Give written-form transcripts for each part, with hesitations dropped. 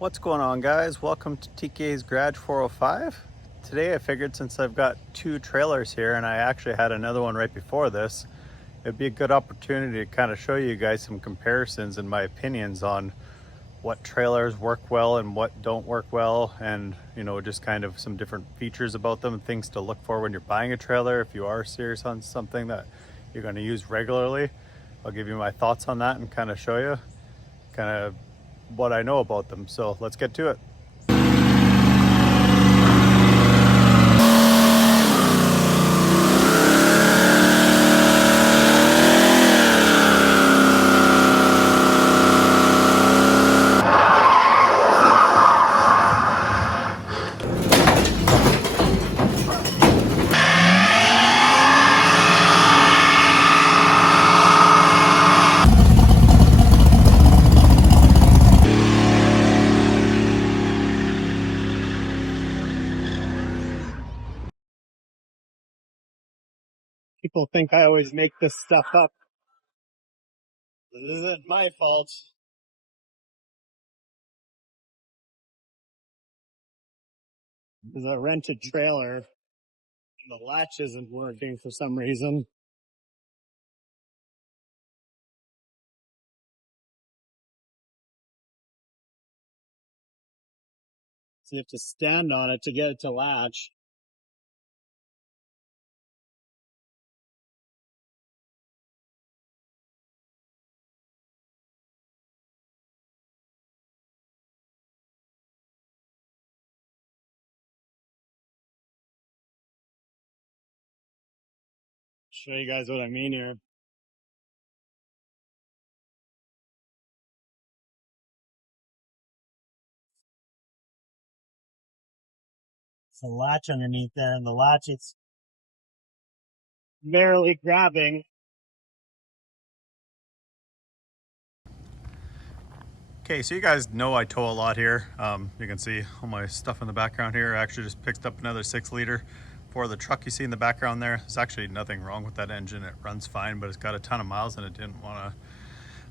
What's going on, guys? Welcome to TK's Garage 405. Today I figured, since I've got two trailers here and I actually had another one right before this, it'd be a good opportunity to kind of show you guys some comparisons and my opinions on what trailers work well and what don't work well, and just kind of some different features about them, things to look for when you're buying a trailer if you are serious on something that you're going to use regularly. I'll give you my thoughts on that and kind of show you kind of what I know about them. So let's get to it. People think I always make this stuff up. This isn't my fault. It's a rented trailer. The latch isn't working for some reason. So you have to stand on it to get it to latch. Show you guys what I mean here. It's a latch underneath there, and the latch is barely grabbing. Okay, so you guys know I tow a lot here. You can see all my stuff in the background here. I actually just picked up another 6-liter for the truck you see in the background there. There's actually nothing wrong with that engine. It runs fine, but it's got a ton of miles and I didn't want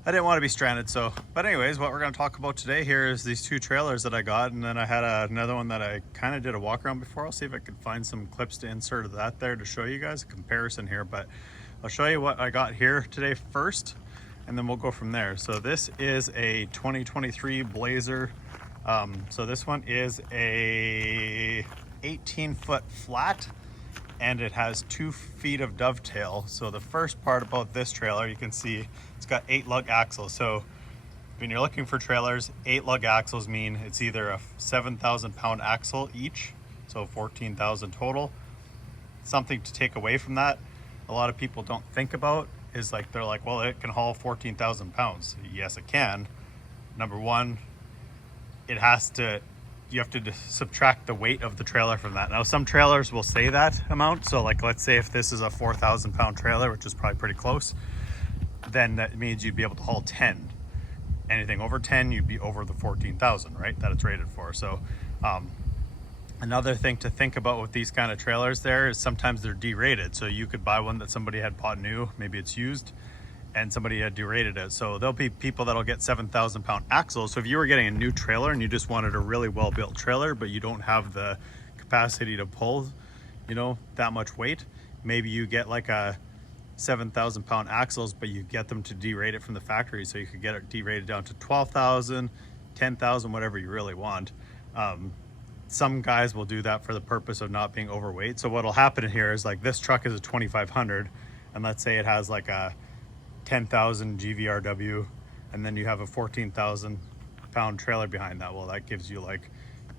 to be stranded. So, but anyways, what we're going to talk about today here is these two trailers that I got, and then I had another one that I kind of did a walk around before. I'll see if I can find some clips to insert of that there to show you guys a comparison here, but I'll show you what I got here today first, and then we'll go from there. So this is a 2023 Blazer. So this one is a 18-foot flat, and it has 2 feet of dovetail. So the first part about this trailer, you can see it's got 8 lug axles. So when you're looking for trailers, 8 lug axles mean it's either a 7,000 pound axle each, so 14,000 total. Something to take away from that, a lot of people don't think about, is like, they're like, well, it can haul 14,000 pounds. Yes, it can. Number one, you have to subtract the weight of the trailer from that. Now, some trailers will say that amount. So like, let's say if this is a 4,000 pound trailer, which is probably pretty close, then that means you'd be able to haul 10. Anything over 10, you'd be over the 14,000, right? That it's rated for. So another thing to think about with these kind of trailers there is sometimes they're derated. So you could buy one that somebody had bought new, maybe it's used, and somebody had derated it. So there'll be people that'll get 7,000 pound axles. So if you were getting a new trailer and you just wanted a really well built trailer, but you don't have the capacity to pull, that much weight, maybe you get like a 7,000 pound axles, but you get them to derate it from the factory. So you could get it derated down to 12,000, 10,000, whatever you really want. Some guys will do that for the purpose of not being overweight. So what'll happen here is, like, this truck is a 2,500, and let's say it has like a 10,000 GVRW, and then you have a 14,000 pound trailer behind that. Well, that gives you, like,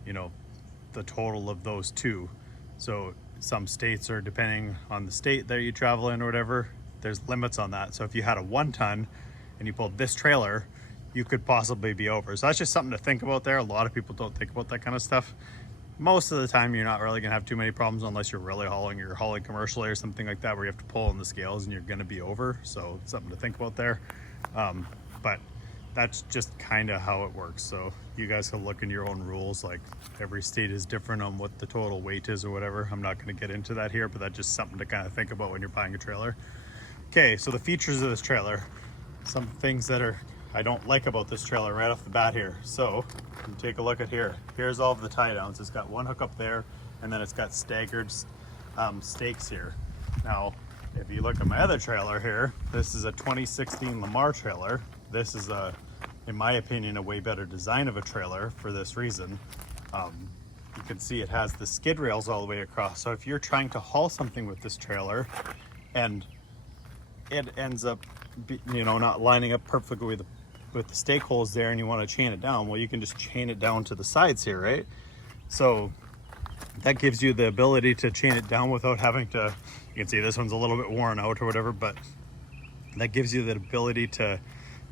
the total of those two. So some states are, depending on the state that you travel in or whatever, there's limits on that. So if you had a 1-ton and you pulled this trailer, you could possibly be over. So that's just something to think about there. A lot of people don't think about that kind of stuff. Most of the time, you're not really gonna have too many problems unless you're really hauling commercially or something like that, where you have to pull on the scales and you're gonna be over. So it's something to think about there. But that's just kind of how it works. So you guys can look into your own rules. Like, every state is different on what the total weight is or whatever. I'm not gonna get into that here, but that's just something to kind of think about when you're buying a trailer. Okay, so the features of this trailer, some things that are I don't like about this trailer right off the bat here. So you take a look at here. Here's all of the tie downs. It's got one hook up there, and then it's got staggered stakes here. Now, if you look at my other trailer here, this is a 2016 Lamar trailer. This is in my opinion, a way better design of a trailer for this reason. You can see it has the skid rails all the way across. So if you're trying to haul something with this trailer and it ends up, not lining up perfectly with the stake holes there, and you want to chain it down, well, you can just chain it down to the sides here, right? So that gives you the ability to chain it down without having to, you can see this one's a little bit worn out or whatever, but that gives you the ability to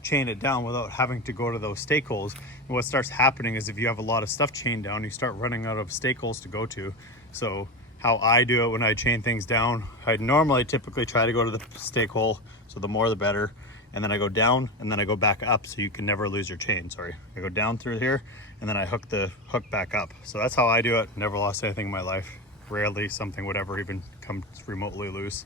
chain it down without having to go to those stake holes. And what starts happening is if you have a lot of stuff chained down, you start running out of stake holes to go to. So how I do it when I chain things down, I normally typically try to go to the stake hole, so the more the better, and then I go down and then I go back up, so you can never lose your chain. Sorry, I go down through here and then I hook the hook back up. So that's how I do it. Never lost anything in my life. Rarely something would ever even come remotely loose.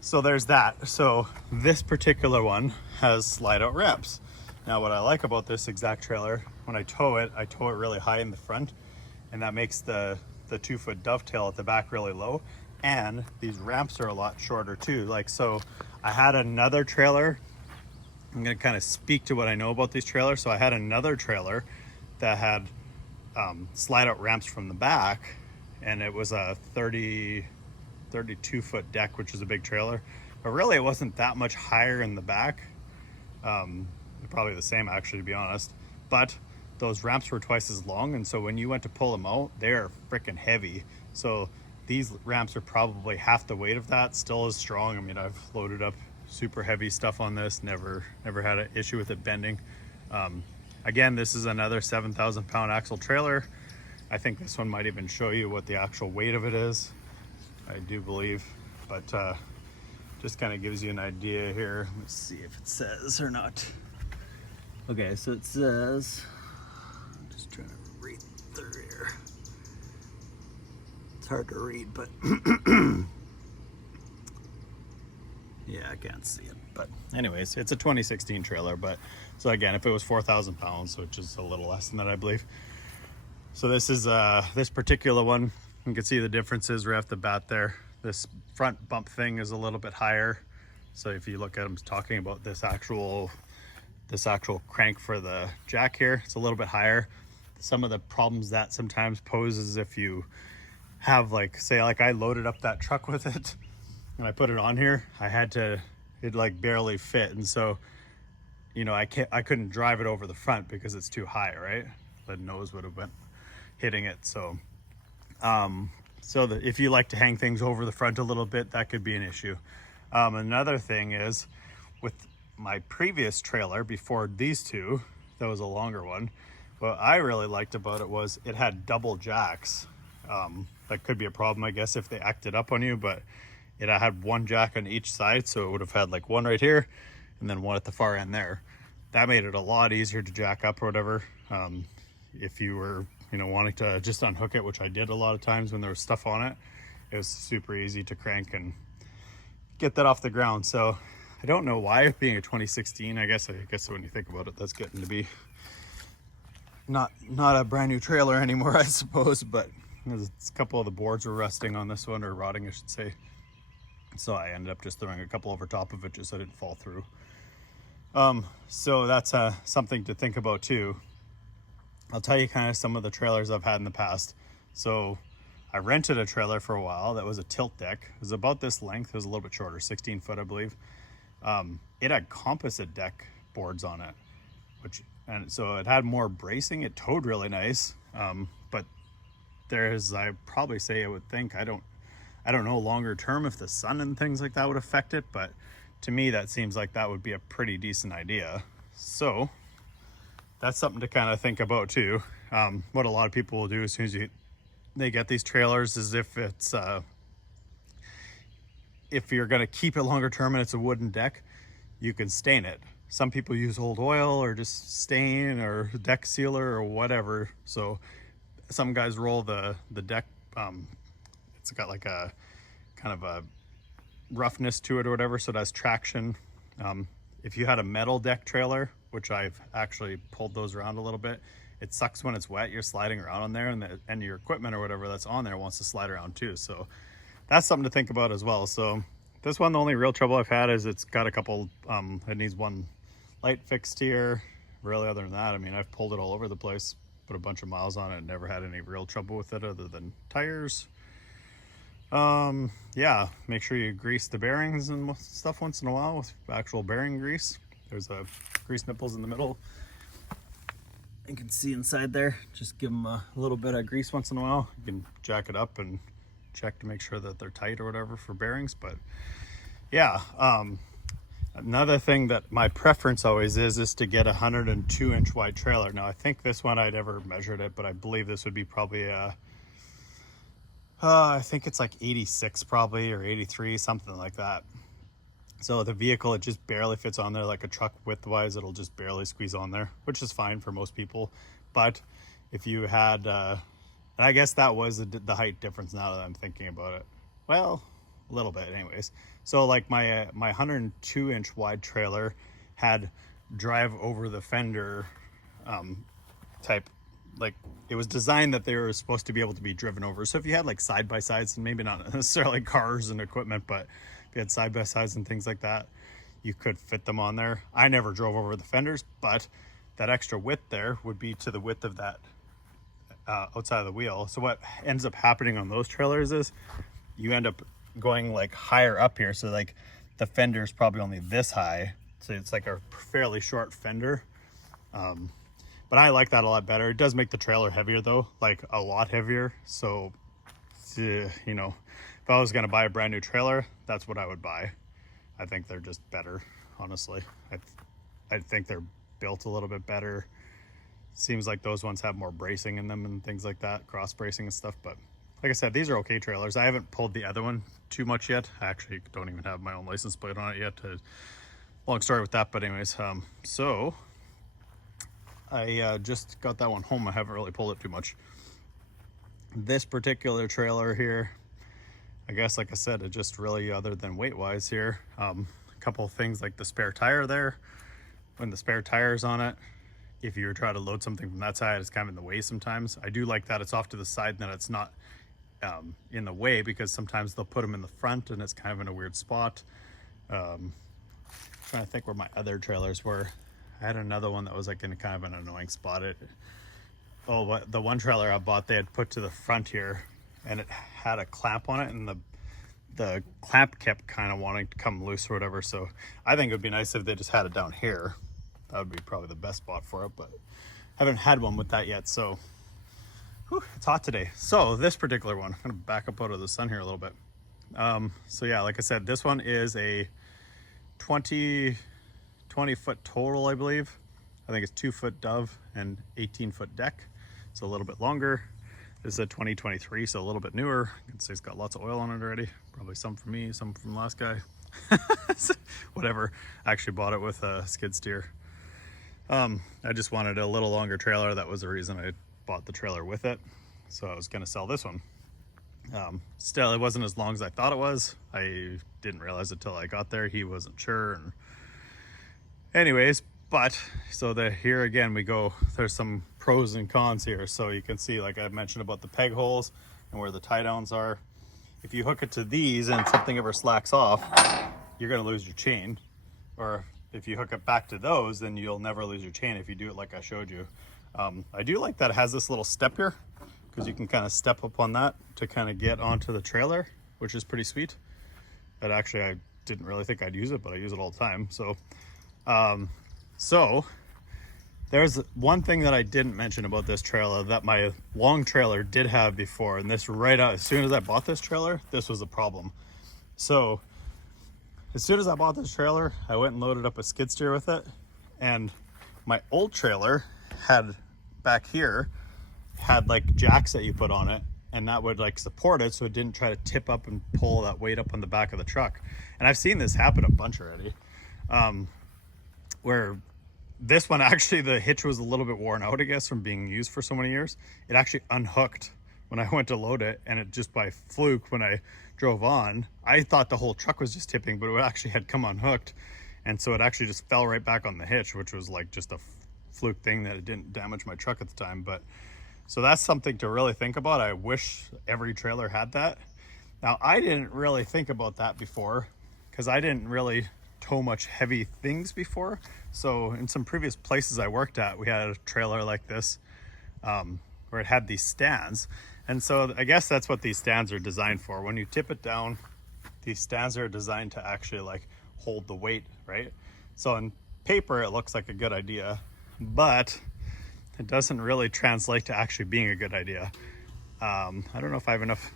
So there's that. So this particular one has slide out ramps. Now what I like about this exact trailer, when I tow it really high in the front, and that makes the 2-foot dovetail at the back really low, and these ramps are a lot shorter too. Like, so I had another trailer, I'm gonna kind of speak to what I know about these trailers. So I had another trailer that had slide out ramps from the back, and it was a 32-foot deck, which is a big trailer, but really it wasn't that much higher in the back. Probably the same actually, to be honest, but those ramps were twice as long, and so when you went to pull them out, they're freaking heavy. So these ramps are probably half the weight of that, still as strong. I mean, I've loaded up super heavy stuff on this, never had an issue with it bending. Again, this is another 7,000 pound axle trailer. I think this one might even show you what the actual weight of it is, I do believe, but just kind of gives you an idea here. Let's see if it says or not. Okay, so it says, I'm just trying to read through here. It's hard to read, but yeah, I can't see it. But anyways, it's a 2016 trailer, but so again, if it was 4,000 pounds, which is a little less than that, I believe. So this is this particular one, you can see the differences right off the bat there. This front bump thing is a little bit higher. So if you look at them talking about this actual crank for the jack here, it's a little bit higher. Some of the problems that sometimes poses if you have, like, say, like I loaded up that truck with it and I put it on here, it like barely fit. And so, I couldn't drive it over the front because it's too high, right? The nose would have been hitting it. So, if you like to hang things over the front a little bit, that could be an issue. Another thing is, with my previous trailer before these two, that was a longer one, what I really liked about it was it had double jacks. That could be a problem, I guess, if they acted up on you, but it had one jack on each side, so it would have had like one right here and then one at the far end there. That made it a lot easier to jack up or whatever. If you were wanting to just unhook it, which I did a lot of times when there was stuff on it, it was super easy to crank and get that off the ground. So I don't know why, being a 2016, I guess when you think about it, that's getting to be not a brand new trailer anymore, I suppose, but a couple of the boards were rusting on this one, or rotting, I should say. So I ended up just throwing a couple over top of it just so it didn't fall through. So that's something to think about too. I'll tell you kind of some of the trailers I've had in the past. So I rented a trailer for a while that was a tilt deck. It was about this length. It was a little bit shorter, 16 foot, I believe. It had composite deck boards on it, and so it had more bracing. It towed really nice. But I probably say, I would think, I don't know longer term if the sun and things like that would affect it, but to me that seems like that would be a pretty decent idea. So that's something to kind of think about too. What a lot of people will do as soon as they get these trailers is if you're going to keep it longer term and it's a wooden deck, you can stain it. Some people use old oil or just stain or deck sealer or whatever. So some guys roll the deck. It's got like a kind of a roughness to it or whatever, so it has traction. if you had a metal deck trailer, which I've actually pulled those around a little bit, it sucks when it's wet. You're sliding around on there, and your equipment or whatever that's on there wants to slide around too. So that's something to think about as well. So this one, the only real trouble I've had is it's got a couple, it needs one light fixed here. Really, other than that, I mean, I've pulled it all over the place, put a bunch of miles on it, and never had any real trouble with it other than tires. Yeah, make sure you grease the bearings and stuff once in a while with actual bearing grease. There's a grease nipples in the middle. You can see inside there. Just give them a little bit of grease once in a while. You can jack it up and check to make sure that they're tight or whatever for bearings. But yeah, another thing that my preference always is to get a 102-inch wide trailer. Now I think this one, I'd never measured it, but I believe this would be probably a I think it's like 86 probably, or 83, something like that. So the vehicle, it just barely fits on there. Like a truck width wise, it'll just barely squeeze on there, which is fine for most people. But if you had, and I guess that was the height difference now that I'm thinking about it. Well, a little bit anyways. So like my 102-inch wide trailer had drive over the fender type. Like it was designed that they were supposed to be able to be driven over. So if you had like side-by-sides, and maybe not necessarily cars and equipment, but if you had side-by-sides and things like that, you could fit them on there. I never drove over the fenders, but that extra width there would be to the width of that outside of the wheel. So what ends up happening on those trailers is you end up going like higher up here. So like the fender is probably only this high. So it's like a fairly short fender. But I like that a lot better. It does make the trailer heavier though, like a lot heavier. So, you know, if I was gonna buy a brand new trailer, that's what I would buy. I think they're just better, honestly. I think they're built a little bit better. Seems like those ones have more bracing in them and things like that, cross bracing and stuff. But like I said, these are okay trailers. I haven't pulled the other one too much yet. I actually don't even have my own license plate on it yet. Long story with that, but anyways, so I just got that one home. I haven't really pulled it too much. This particular trailer here, I guess, like I said, it just really, other than weight wise here, a couple of things like the spare tire there. When the spare tire's on it, if you were trying to load something from that side, it's kind of in the way sometimes. I do like that it's off to the side and that it's not in the way, because sometimes they'll put them in the front and it's kind of in a weird spot. Trying to think where my other trailers were. I had another one that was like in kind of an annoying spot. The one trailer I bought, they had put to the front here, and it had a clamp on it, and the clamp kept kind of wanting to come loose or whatever. So I think it would be nice if they just had it down here. That would be probably the best spot for it, but I haven't had one with that yet. So it's hot today. So this particular one, I'm gonna back up out of the sun here a little bit. So yeah, like I said, this one is a 20 foot total, I believe. I think it's 2-foot dove and 18-foot deck. It's a little bit longer. This is a 2023, so a little bit newer. You can see it's got lots of oil on it already. Probably some from me, some from the last guy. Whatever. I actually bought it with a skid steer. I just wanted a little longer trailer. That was the reason I bought the trailer with it. So I was gonna sell this one. Still, it wasn't as long as I thought it was. I didn't realize it till I got there. He wasn't sure. And anyways, but so here again we go, there's some pros and cons here. So you can see, like I mentioned about the peg holes and where the tie downs are. If you hook it to these and something ever slacks off, you're gonna lose your chain. Or if you hook it back to those, then you'll never lose your chain if you do it like I showed you. I do like that it has this little step here, because you can kind of step up on that to kind of get onto the trailer, which is pretty sweet. That actually, I didn't really think I'd use it, but I use it all the time. So there's one thing that I didn't mention about this trailer that my long trailer did have before, and this right out as soon as I bought this trailer, this was a problem. So as soon as I bought this trailer, I went and loaded up a skid steer with it, and my old trailer had back here had like jacks that you put on it, and that would like support it so it didn't try to tip up and pull that weight up on the back of the truck. And I've seen this happen a bunch already, where this one actually, the hitch was a little bit worn out, I guess, from being used for so many years. It actually unhooked when I went to load it, and it just by fluke, when I drove on, I thought the whole truck was just tipping, but it actually had come unhooked. And so it actually just fell right back on the hitch, which was like just a fluke thing that it didn't damage my truck at the time. But so that's something to really think about. I wish every trailer had that. Now, I didn't really think about that before because I didn't really tow much heavy things before. So in some previous places I worked at, we had a trailer like this where it had these stands. And so I guess that's what these stands are designed for. When you tip it down, these stands are designed to actually like hold the weight, right? So on paper, it looks like a good idea, but it doesn't really translate to actually being a good idea. I don't know if I have enough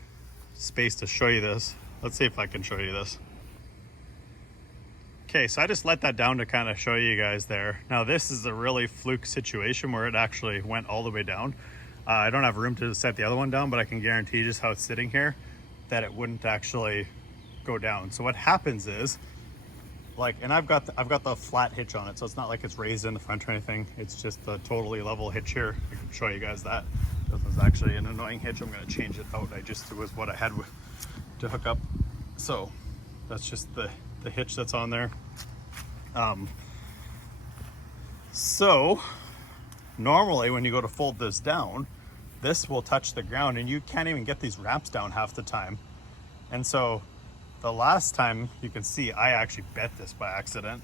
space to show you this. Let's see if I can show you this. Okay, so I just let that down to kind of show you guys there. Now this is a really fluke situation where it actually went all the way down. I don't have room to set the other one down, but I can guarantee just how it's sitting here that it wouldn't actually go down. So what happens is, like, and I've got the flat hitch on it, so it's not like it's raised in the front or anything. It's just the totally level hitch here. I can show you guys that. This is actually an annoying hitch. I'm going to change it out. It was what I had to hook up. So that's just the hitch that's on there. So normally when you go to fold this down, this will touch the ground and you can't even get these ramps down half the time. And so the last time, you can see I actually bent this by accident.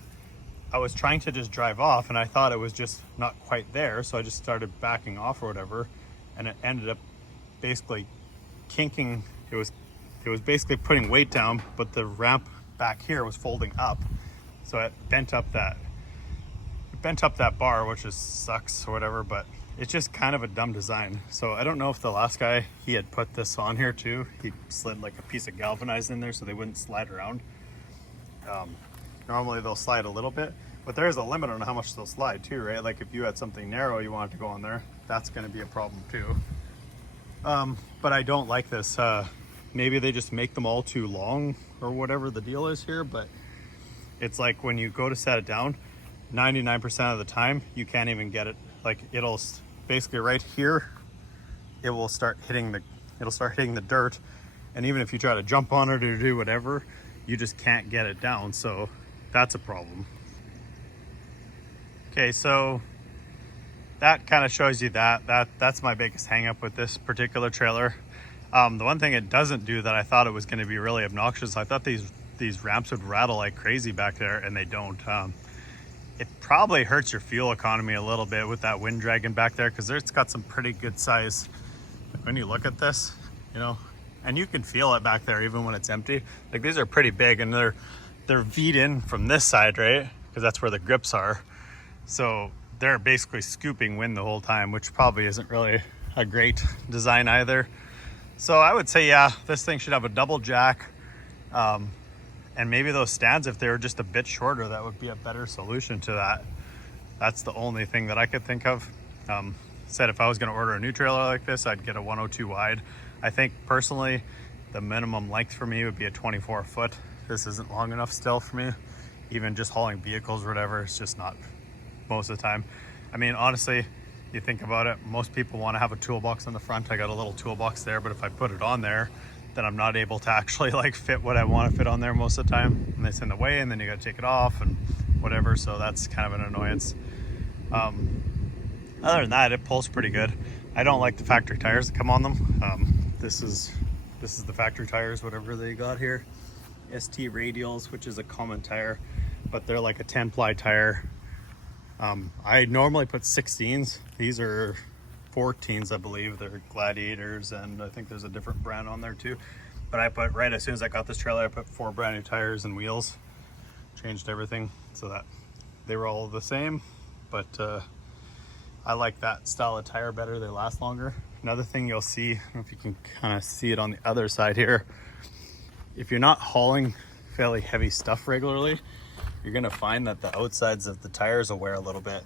I was trying to just drive off and I thought it was just not quite there, so I just started backing off or whatever, and it ended up basically kinking. It was basically putting weight down, but the ramp back here was folding up, so it bent up that bar, which just sucks or whatever. But it's just kind of a dumb design. So I don't know if the last guy, he had put this on here too. He slid like a piece of galvanized in there so they wouldn't slide around. Normally they'll slide a little bit, but there's a limit on how much they'll slide too, right? Like if you had something narrow you wanted to go on there, that's going to be a problem too. But I don't like this. Maybe they just make them all too long or whatever the deal is here, but it's like when you go to set it down, 99% of the time you can't even get it. Like it'll basically right here, it will start hitting the dirt, and even if you try to jump on it or do whatever, you just can't get it down. So that's a problem. Okay, so that kind of shows you that's my biggest hang up with this particular trailer. The one thing it doesn't do that I thought it was going to be really obnoxious, I thought these ramps would rattle like crazy back there, and they don't. It probably hurts your fuel economy a little bit with that wind dragging back there, because it's got some pretty good size. When you look at this, you know, and you can feel it back there even when it's empty. Like these are pretty big, and they're V'd in from this side, right? Because that's where the grips are. So they're basically scooping wind the whole time, which probably isn't really a great design either. So I would say, yeah, this thing should have a double jack. And maybe those stands, if they were just a bit shorter, that would be a better solution to that. That's the only thing that I could think of. Said if I was going to order a new trailer like this, I'd get a 102 wide. I think personally, the minimum length for me would be a 24 foot. This isn't long enough still for me. Even just hauling vehicles or whatever, it's just not most of the time. I mean, honestly, you think about it, most people want to have a toolbox on the front. I got a little toolbox there, but if I put it on there, then I'm not able to actually like fit what I want to fit on there most of the time, and it's in the way, and then you got to take it off and whatever. So that's kind of an annoyance. Other than that, it pulls pretty good. I don't like the factory tires that come on them. This is the factory tires, whatever they got here. ST radials, which is a common tire, but they're like a 10 ply tire. I normally put 16s. These are 14s, I believe. They're Gladiators, and I think there's a different brand on there too. But I put, right as soon as I got this trailer, I put 4 brand new tires and wheels. Changed everything so that they were all the same. But I like that style of tire better. They last longer. Another thing you'll see, I don't know if you can kind of see it on the other side here. If you're not hauling fairly heavy stuff regularly, you're gonna find that the outsides of the tires will wear a little bit,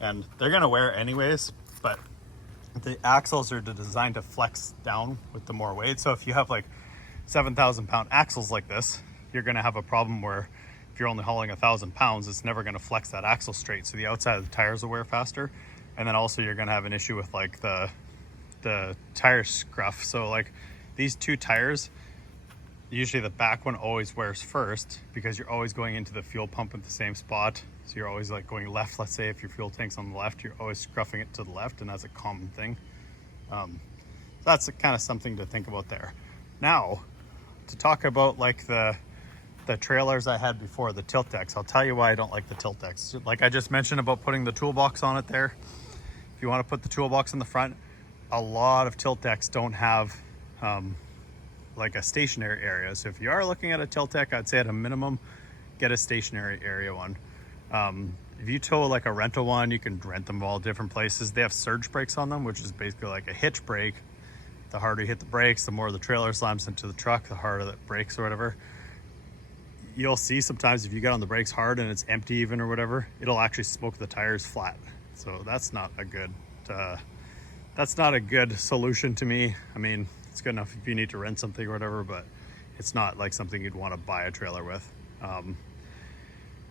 and they're gonna wear anyways, but the axles are designed to flex down with the more weight. So if you have like 7,000 pound axles like this, you're gonna have a problem where if you're only hauling 1,000 pounds, it's never gonna flex that axle straight. So the outside of the tires will wear faster. And then also you're gonna have an issue with like the tire scruff. So like these two tires, usually the back one always wears first because you're always going into the fuel pump at the same spot. So you're always like going left. Let's say if your fuel tank's on the left, you're always scruffing it to the left, and that's a common thing. That's kind of something to think about there. Now, to talk about like the trailers I had before, the tilt decks, I'll tell you why I don't like the tilt decks. Like I just mentioned about putting the toolbox on it there. If you want to put the toolbox in the front, a lot of tilt decks don't have like a stationary area. So if you are looking at a tilt deck, I'd say at a minimum, get a stationary area one. If you tow like a rental one, you can rent them all different places. They have surge brakes on them, which is basically like a hitch brake. The harder you hit the brakes, the more the trailer slams into the truck, the harder it brakes or whatever. You'll see sometimes if you get on the brakes hard and it's empty even or whatever, it'll actually smoke the tires flat. So that's not a good solution to me. I mean, it's good enough if you need to rent something or whatever, but it's not like something you'd want to buy a trailer with.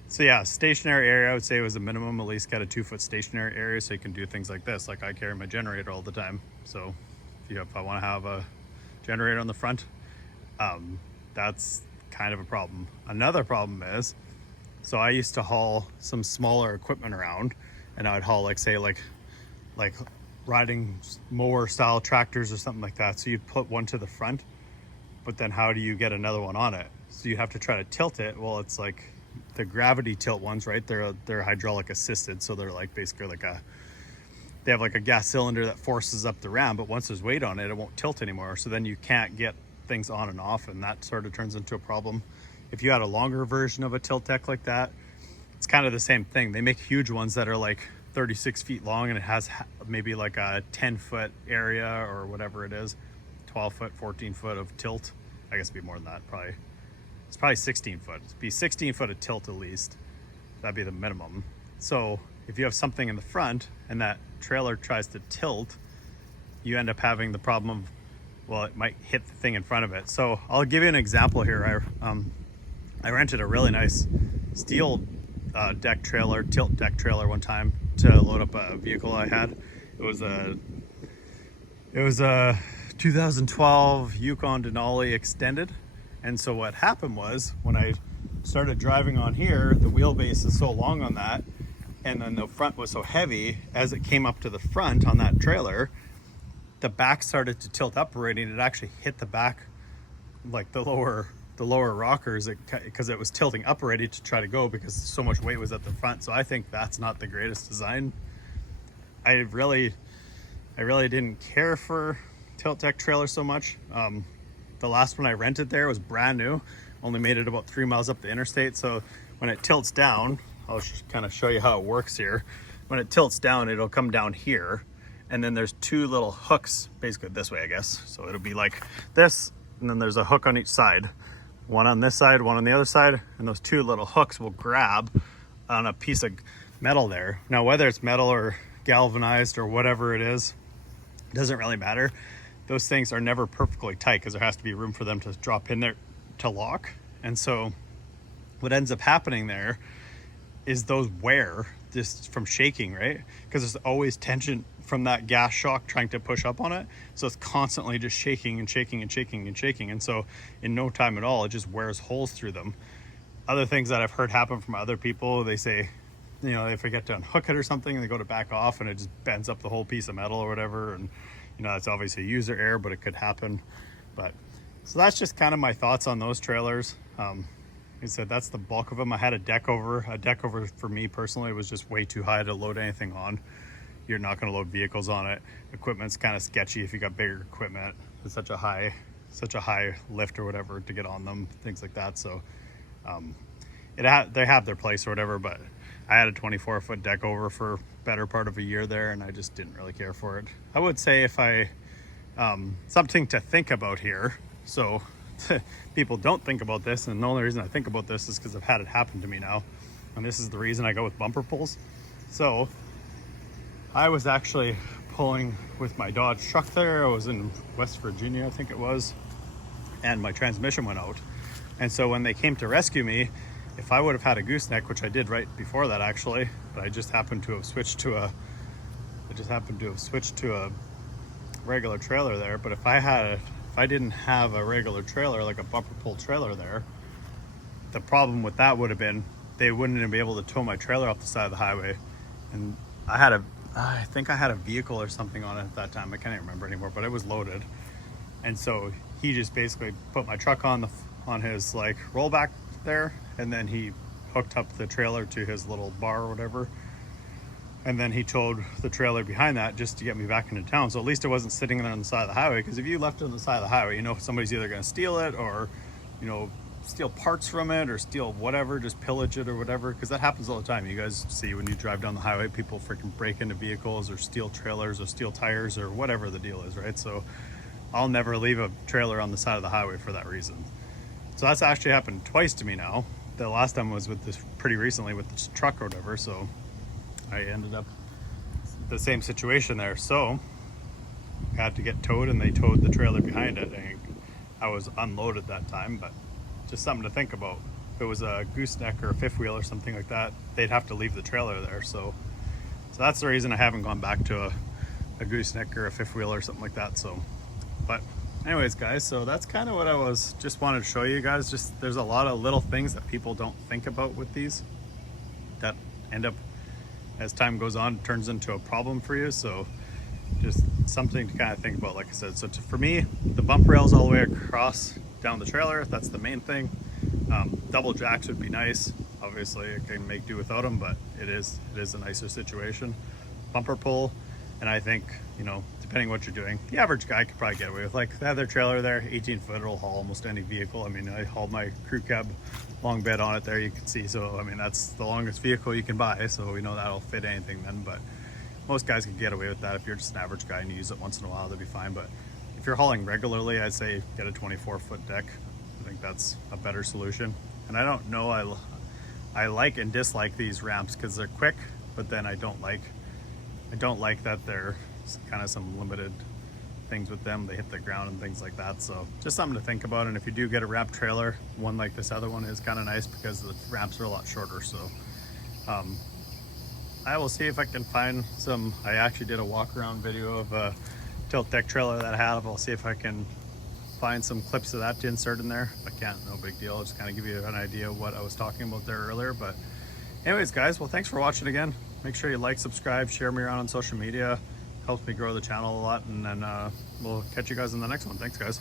So yeah, stationary area, I would say was a minimum. At least get a 2-foot stationary area so you can do things like this. Like I carry my generator all the time. So if I want to have a generator on the front, that's kind of a problem. Another problem is, so I used to haul some smaller equipment around, and I would haul like say like riding mower style tractors or something like that. So you'd put one to the front, but then how do you get another one on it? So you have to try to tilt it. Well, it's like the gravity tilt ones, right? They're hydraulic assisted, so they're like basically like they have like a gas cylinder that forces up the ram, but once there's weight on it, it won't tilt anymore. So then you can't get things on and off, and that sort of turns into a problem. If you had a longer version of a tilt deck like that, it's kind of the same thing. They make huge ones that are like 36 feet long, and it has maybe like a 10-foot area or whatever it is, 12 foot, 14 foot of tilt. I guess it'd be more than that, probably. It's probably 16 foot. It'd be 16 foot of tilt at least. That'd be the minimum. So if you have something in the front and that trailer tries to tilt, you end up having the problem of, well, it might hit the thing in front of it. So I'll give you an example here. I rented a really nice steel deck trailer, tilt deck trailer one time to load up a vehicle I had. It was a 2012 Yukon Denali Extended. And so what happened was, when I started driving on here, the wheelbase is so long on that, and then the front was so heavy, as it came up to the front on that trailer, the back started to tilt upright, and it actually hit the back, like the lower rockers, because it was tilting up already to try to go because so much weight was at the front. So I think that's not the greatest design. I really didn't care for tilt deck trailers so much. The last one I rented there was brand new, only made it about 3 miles up the interstate. So when it tilts down, I'll just kind of show you how it works here. When it tilts down, it'll come down here, and then there's two little hooks, basically this way, I guess. So it'll be like this, and then there's a hook on each side. One on this side, one on the other side, and those two little hooks will grab on a piece of metal there. Now, whether it's metal or galvanized or whatever it is, doesn't really matter. Those things are never perfectly tight because there has to be room for them to drop in there to lock. And so what ends up happening there is those wear just from shaking, right? Because there's always tension from that gas shock trying to push up on it. So it's constantly just shaking and shaking and shaking and shaking. And so in no time at all, it just wears holes through them. Other things that I've heard happen from other people, they say, they forget to unhook it or something, and they go to back off and it just bends up the whole piece of metal or whatever. And that's obviously user error, but it could happen. But so that's just kind of my thoughts on those trailers. Like I said, that's the bulk of them. I had a deckover. A deckover for me personally was just way too high to load anything on. You're not going to load vehicles on it. Equipment's kind of sketchy if you got bigger equipment. It's such a high lift or whatever to get on them, things like that. So they have their place or whatever, but I had a 24-foot deckover for better part of a year there, and I just didn't really care for it. I would say if something to think about here. So people don't think about this, and the only reason I think about this is because I've had it happen to me now, and this is the reason I go with bumper pulls. So I was actually pulling with my Dodge truck there. I was in West Virginia, I think it was, and my transmission went out. And so when they came to rescue me, if I would have had a gooseneck, which I did right before that actually, but I just happened to have switched to a regular trailer there. But if I if I didn't have a regular trailer, like a bumper pull trailer there, the problem with that would have been they wouldn't even be able to tow my trailer off the side of the highway. And I think I had a vehicle or something on it at that time. I can't even remember anymore, but it was loaded. And so he just basically put my truck on his like rollback there, and then he hooked up the trailer to his little bar or whatever. And then he towed the trailer behind that just to get me back into town. So at least it wasn't sitting there on the side of the highway, because if you left it on the side of the highway, you know, somebody's either going to steal it or, you know, steal parts from it or steal whatever, just pillage it or whatever, because that happens all the time. You guys see when you drive down the highway, people freaking break into vehicles or steal trailers or steal tires or whatever the deal is, right? So I'll never leave a trailer on the side of the highway for that reason. So that's actually happened twice to me now. The last time was with this pretty recently with this truck or whatever, so I ended up the same situation there. So I had to get towed, and they towed the trailer behind it, and I was unloaded that time. But just something to think about. If it was a gooseneck or a fifth wheel or something like that, they'd have to leave the trailer there. So that's the reason I haven't gone back to a gooseneck or a fifth wheel or something like that. So, but anyways, guys, so that's kind of what I just wanted to show you guys. Just there's a lot of little things that people don't think about with these that end up, as time goes on, turns into a problem for you. So just something to kind of think about, like I said. So for me, the bump rails all the way across down the trailer, that's the main thing. Double jacks would be nice. Obviously I can make do without them, but it is a nicer situation. Bumper pull, and I think, you know, depending what you're doing, the average guy could probably get away with, like, they have their trailer there, 18 foot, it'll haul almost any vehicle. I mean, I hauled my crew cab long bed on it there, you can see. So I mean, that's the longest vehicle you can buy, so we know that'll fit anything then. But most guys can get away with that. If you're just an average guy and you use it once in a while, that'd be fine. But if you're hauling regularly, I'd say get a 24-foot deck. I think that's a better solution. And I don't know, I like and dislike these ramps because they're quick, but then I don't like that they're kind of some limited things with them. They hit the ground and things like that. So just something to think about. And if you do get a ramp trailer, one like this other one is kind of nice because the ramps are a lot shorter. So I will see if I can find some. I actually did a walk around video of a tilt deck trailer that I have. I'll see if I can find some clips of that to insert in there. If I can't, no big deal. I'll just kind of give you an idea of what I was talking about there earlier. But anyways, guys, well, thanks for watching again. Make sure you like, subscribe, share me around on social media. Helps me grow the channel a lot. And then we'll catch you guys in the next one. Thanks, guys.